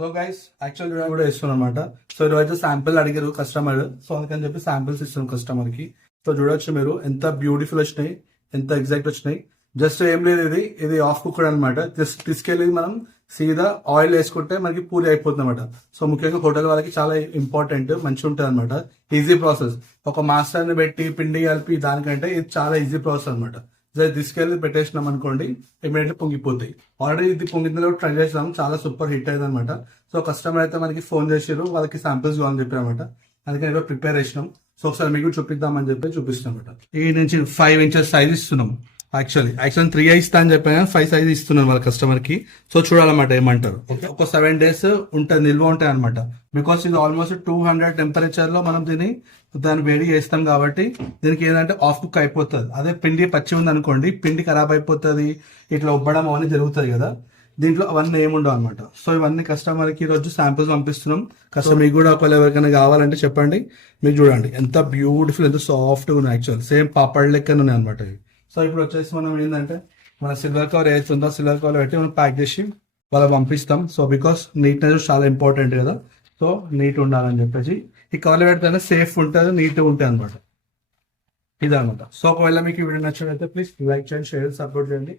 So guys actual కూడా ఇస్తున్నాం అనమాట. సో ఈరోజు శాంపిల్ అడిగారు కస్టమర్, సో అందుకని చెప్పి శాంపిల్స్ ఇస్తున్నాం కస్టమర్ కి. సో చూడొచ్చు మీరు ఎంత బ్యూటిఫుల్ వచ్చినాయి, ఎంత ఎగ్జాక్ట్ వచ్చినాయి. జస్ట్ ఏం లేదు, ఇది ఆఫ్ కుక్కడ్ అనమాట. జస్ట్ తీసుకెళ్ళి మనం సీదా ఆయిల్ వేసుకుంటే మనకి పూరి అయిపోతుంది అనమాట. సో ముఖ్యంగా హోటల్ వాళ్ళకి చాలా ఇంపార్టెంట్, మంచిగా ఉంటుంది అనమాట. Easy process. ఒక మాస్టర్ ని పెట్టి పిండి కలిపి దానికంటే ఇది చాలా ఈజీ ప్రాసెస్ అనమాట. తీసుకెళ్ళి పెట్టేసినాం అనుకోండి, ఇమీడియట్లీ పొంగిపోతాయి. ఆల్రెడీ ఇది పొంగిన ట్రై చేసినాం, చాలా సూపర్ హిట్ అయింది అనమాట. సో కస్టమర్ అయితే మనకి ఫోన్ చేసారు, వాళ్ళకి శాంపిల్స్ కావాలని చెప్పారు అనమాట. అందుకని ఏదో ప్రిపేర్ చేసినాం. సో ఒకసారి మీకు చూపిద్దామని చెప్పి చూపిస్తున్నాం అనమాట. ఈ నుంచి 5 inches సైజ్ ఇస్తున్నాం. యాక్చువల్లీ 3 ఇస్తా అని చెప్పాను, 5 సైజ్ ఇస్తున్నాను వాళ్ళ కస్టమర్ కి. సో చూడాలన్నమాట ఏమంటారు. ఒక 7 days ఉంటుంది, నిల్వ ఉంటాయి అనమాట. బికాస్ ఇది ఆల్మోస్ట్ 200 టెంపరేచర్ లో మనం దాన్ని వేడి చేస్తాం కాబట్టి దీనికి ఏంటంటే ఆఫ్ కుక్ అయిపోతుంది. అదే పిండి పచ్చి ఉంది అనుకోండి, పిండి ఖరాబ్ అయిపోతుంది, ఇట్లా ఉబ్బడం అవన్నీ జరుగుతుంది కదా. దీంట్లో అవన్నీ ఏముండవు అనమాట. సో ఇవన్నీ కస్టమర్ కి ఈరోజు శాంపిల్స్ పంపిస్తున్నాం. కస్టమర్ మీకు కూడా ఒకవేళ ఎవరికైనా కావాలంటే చెప్పండి. మీకు చూడండి ఎంత బ్యూటిఫుల్, ఎంత సాఫ్ట్ గా ఉన్నాయి. యాక్చువల్ సేమ్ పాపడ్ లెక్కనే ఉన్నాయి అనమాట ఇవి. సో ఇప్పుడు వచ్చేసి మనం ఏంటంటే మన సిల్వర్ కవర్ ఏదైతుందో సిల్వర్ కవర్ పెట్టి మనం ప్యాక్ చేసి వాళ్ళకి పంపిస్తాం. సో బికాస్ నీట్నెస్ చాలా ఇంపార్టెంట్ కదా. సో నీట్ ఉండాలని చెప్పేసి ఈ కవర్లో పెడితేనే సేఫ్ ఉంటుంది, నీట్గా ఉంటుంది అనమాట. ఇదనమాట. సో ఒకవేళ మీకు ఈ వీడియో నచ్చినట్లయితే ప్లీజ్ లైక్ చేయండి, షేర్, సపోర్ట్ చేయండి.